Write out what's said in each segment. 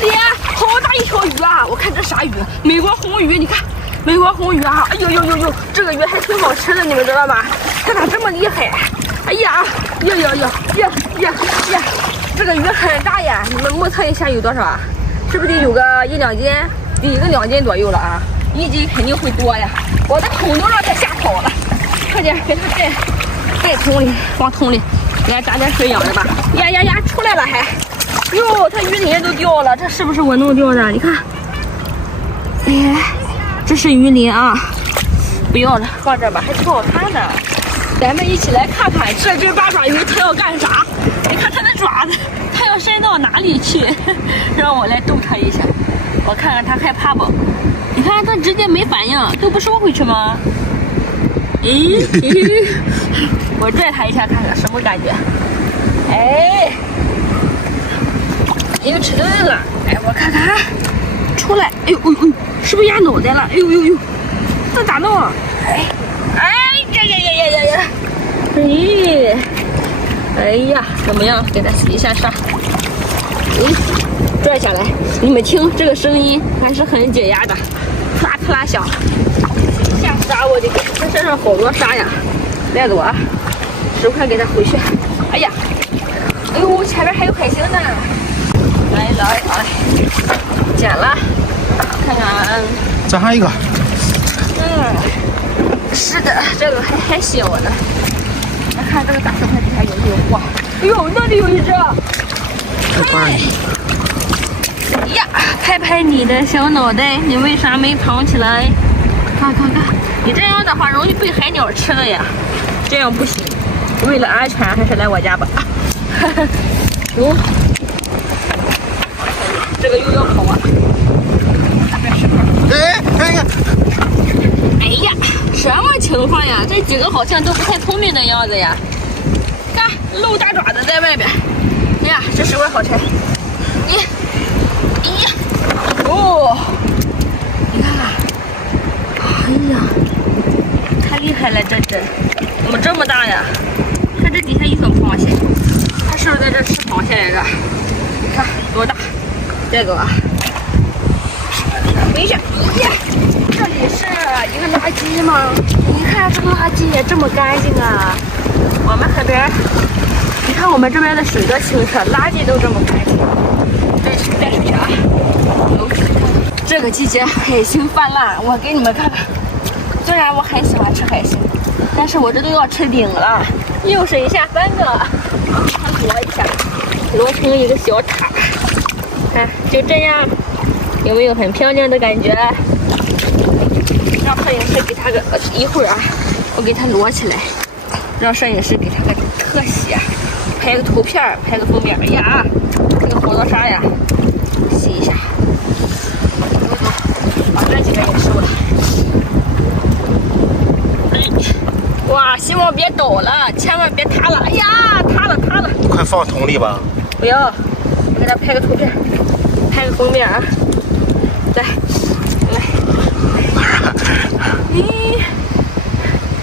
这里好大一条鱼啊！我看这啥鱼？美国红鱼，你看，美国红鱼啊！哎呦呦呦呦，这个鱼还挺好吃的，你们知道吗？它咋这么厉害？哎呀，呀！这个鱼很大呀！你们目测一下有多少啊？是不是得有个1-2斤？有一个2斤左右了啊！1斤肯定会多呀！我的桶都让它吓跑了，快点给它带桶里，往桶里给它打点水养着吧。呀，出来了还！哟，它鱼鳞都掉了，这是不是我弄掉的？你看，哎，这是鱼鳞啊！不要了，放这吧，还挺好看的。咱们一起来看看这只八爪鱼它要干啥？你看它的爪子，它要伸到哪里去？让我来逗它一下，我看看它害怕不？你看它直接没反应，都不收回去吗？咦，我拽它一下看看什么感觉？哎，一个吃顿了。哎，我看看，出来，哎呦，是不是压脑袋了？哎呦，这咋弄？哎，呀！哎呀，怎么样？给它洗一下沙。拽下来，你们听这个声音还是很解压的，啪啦响。洗一下沙，我的，它身上好多沙呀！带走啊，10块给它回去。哎呀，哎呦，前面还有海星呢。来，捡了，看看。这还有一个。是的，这个还小呢。来看这个大石块底下有没有货？哎呦，那里有一只。呀，拍你的小脑袋，你为啥没藏起来？看，你这样的话容易被海鸟吃了呀，这样不行。为了安全，还是来我家吧。哟，这个又要跑啊！哎呀，什么情况呀？这几个好像都不太聪明的样子呀！看，露大爪子在外边。哎呀，这10块好沉。哦，你看看，哎呀，太厉害了，这只怎么这么大呀？看这底下一层螃蟹，它是不是在这吃螃蟹来着？你看多大，带走啊！回去，这里是一个垃圾吗？你看这个垃圾也这么干净啊！我们河边，你看我们这边的水多清澈，垃圾都这么干净。带出去啊！这个季节海星泛滥，我给你们看看。虽然我很喜欢吃海星，但是我这都要吃顶了。又剩下3个，它摞一下，摞成一个小塔。看，就这样，有没有很漂亮的感觉？让摄影师给他个一会儿啊，我给他摞起来，让摄影师给他个特写，拍个图片，拍个封面。哎呀，这个好多沙呀！洗一下，把这几个也收了。哇，希望别倒了，千万别塌了！哎呀，塌了！快放桶里吧。不要，我给他拍个图片，拍个封面啊！来，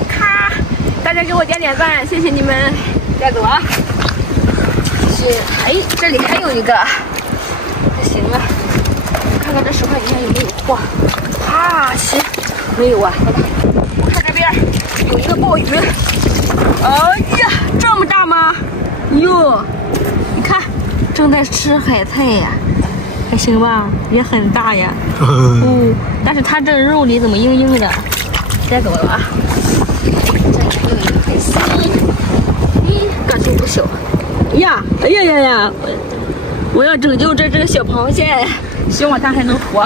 咔！大家给我点赞，谢谢你们！带走啊！哎，这里还有一个。行啊，看看这10块底下有没有货。行，没有啊。我看这边有一个鲍鱼。哎呀，这么大吗？哟，你看，正在吃海菜呀，还行吧？也很大呀。但是它这肉里怎么硬硬的？带走了啊。这里又有一个海星，个头不小。哎呀！我要拯救这只小螃蟹，希望它还能活。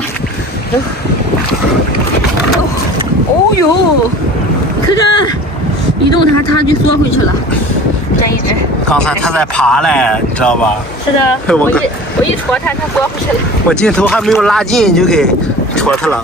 哦呦，看看，一动它就缩回去了。这一只，刚才它在爬嘞，你知道吧？是的，我一戳它缩回去了。我镜头还没有拉近就给戳它了。